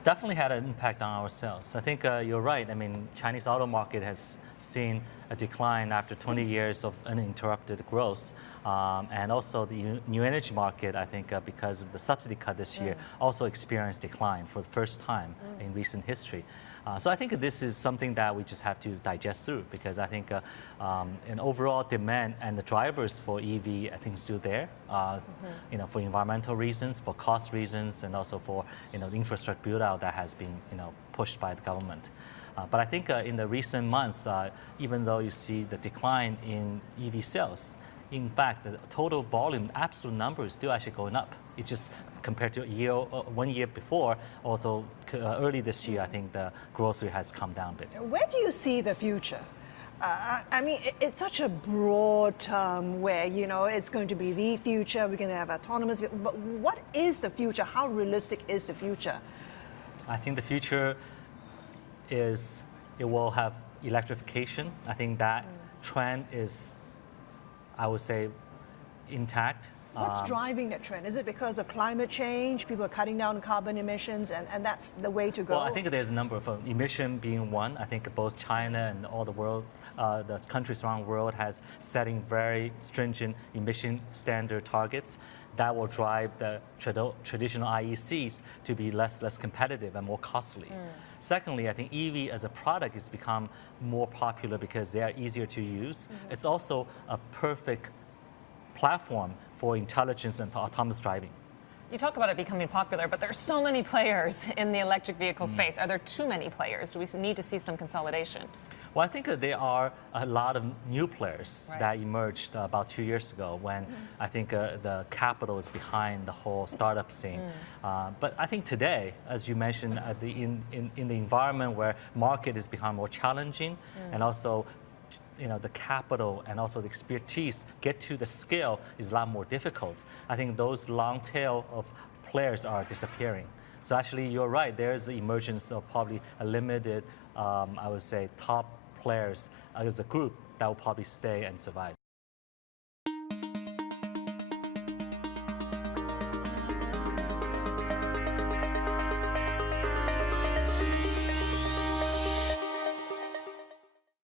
It definitely had an impact on our sales. I think you're right. I mean, Chinese auto market has seen a decline after 20 years of uninterrupted growth. And also the new energy market, I think because of the subsidy cut this year, also experienced decline for the first time in recent history. So I think this is something that we just have to digest through, because I think an overall demand and the drivers for EV, I think, is still there. For environmental reasons, for cost reasons, and also for the infrastructure build out that has been pushed by the government. But I think in the recent months, even though you see the decline in EV sales, in fact, the total volume, absolute number is still actually going up. It's just compared to 1 year before, although early this year, I think the growth rate has come down a bit. Where do you see the future? I mean, it's such a broad term where, it's going to be the future, we're going to have autonomous, but what is the future? How realistic is the future? I think the future is it will have electrification. I think that trend is, I would say, intact. What's driving that trend? Is it because of climate change? People are cutting down carbon emissions, and that's the way to go? Well, I think there's a number of emission being one. I think both China and all the world, the countries around the world has setting very stringent emission standard targets that will drive the traditional IECs to be less competitive and more costly. Secondly, I think EV as a product has become more popular because they are easier to use. It's also a perfect platform for intelligence and autonomous driving. You talk about it becoming popular, but there's so many players in the electric vehicle space. Are there too many players? Do we need to see some consolidation? Well, I think that there are a lot of new players that emerged about 2 years ago when I think the capital is behind the whole startup scene. But I think today, as you mentioned, in the environment where market has become more challenging and also the capital and also the expertise get to the scale is a lot more difficult. I think those long tail of players are disappearing. So actually, you're right. There's the emergence of probably a limited, I would say, top players as a group that will probably stay and survive.